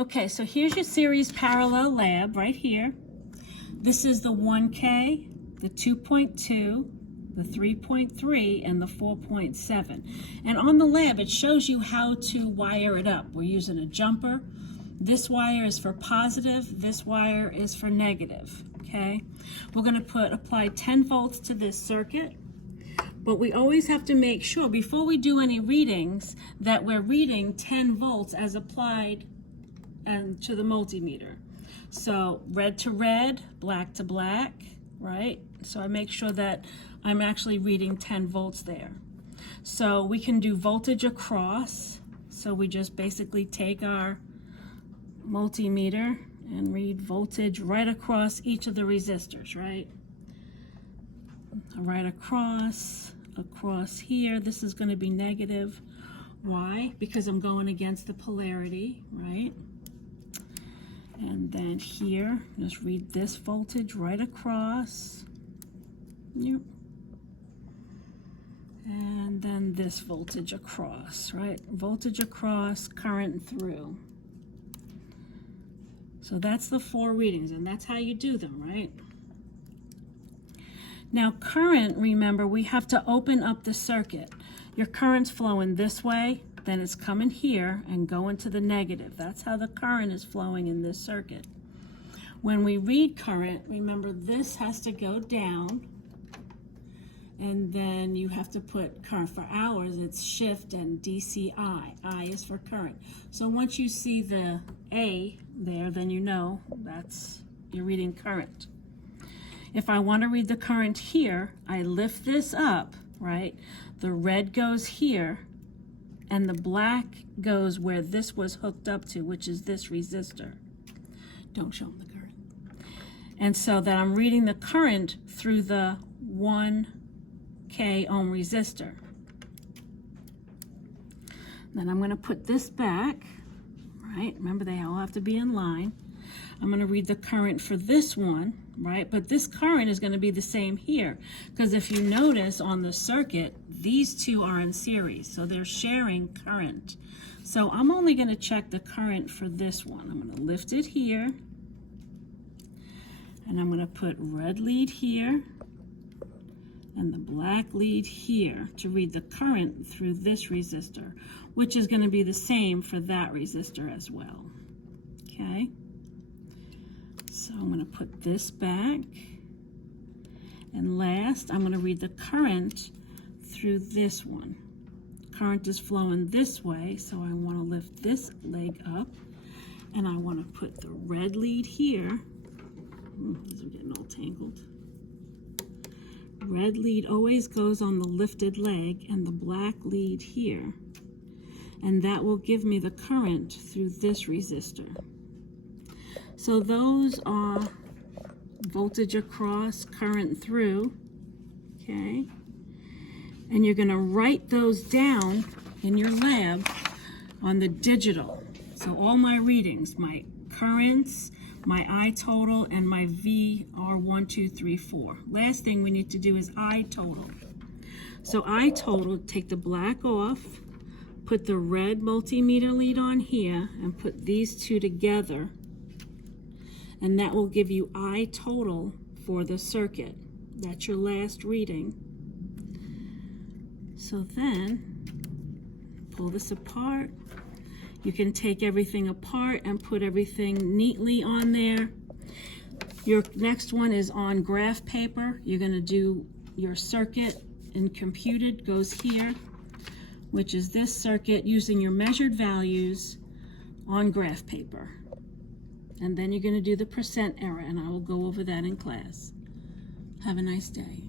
Okay, so here's your series parallel lab right here. This is the 1K, the 2.2, the 3.3, and the 4.7. And on the lab, it shows you how to wire it up. We're using a jumper. This wire is for positive, this wire is for negative, okay? We're gonna apply 10 volts to this circuit, but we always have to make sure before we do any readings that we're reading 10 volts as applied and to the multimeter. So red to red, black to black, right? So I make sure that I'm actually reading 10 volts there. So we can do voltage across. So we just basically take our multimeter and read voltage right across each of the resistors, right? Right across here. This is going to be negative. Why? Because I'm going against the polarity, right? And then here, just read this voltage right across. Yep. And then this voltage across, right? Voltage across, current through. So that's the 4 readings, and that's how you do them, right? Now current, remember, we have to open up the circuit. Your current's flowing this way, then it's coming here and going to the negative. That's how the current is flowing in this circuit. When we read current, remember this has to go down, and then you have to put current. For hours, it's shift and DCI. I is for current. So once you see the A there, then you know you're reading current. If I want to read the current here, I lift this up, right? The red goes here, and the black goes where this was hooked up to, which is this resistor. Don't show them the current. And so that I'm reading the current through the 1K ohm resistor. Then I'm going to put this back, right? Remember, they all have to be in line. I'm going to read the current for this one, right? But this current is going to be the same here, because if you notice on the circuit, these two are in series, so they're sharing current. So I'm only going to check the current for this one. I'm going to lift it here, and I'm going to put red lead here and the black lead here to read the current through this resistor, which is going to be the same for that resistor as well. Okay? So I'm going to put this back, and last I'm going to read the current through this one. Current is flowing this way, so I want to lift this leg up, and I want to put the red lead here. These are getting all tangled. Red lead always goes on the lifted leg, and the black lead here, and that will give me the current through this resistor. So those are voltage across, current through, okay? And you're gonna write those down in your lab on the digital. So all my readings, my currents, my I total, and my VR 1, 2, 3, 4. Last thing we need to do is I total. So I total, take the black off, put the red multimeter lead on here, and put these two together, and that will give you I total for the circuit. That's your last reading. So then, pull this apart. You can take everything apart and put everything neatly on there. Your next one is on graph paper. You're gonna do your circuit, and computed goes here, which is this circuit using your measured values on graph paper. And then you're going to do the percent error, and I will go over that in class. Have a nice day.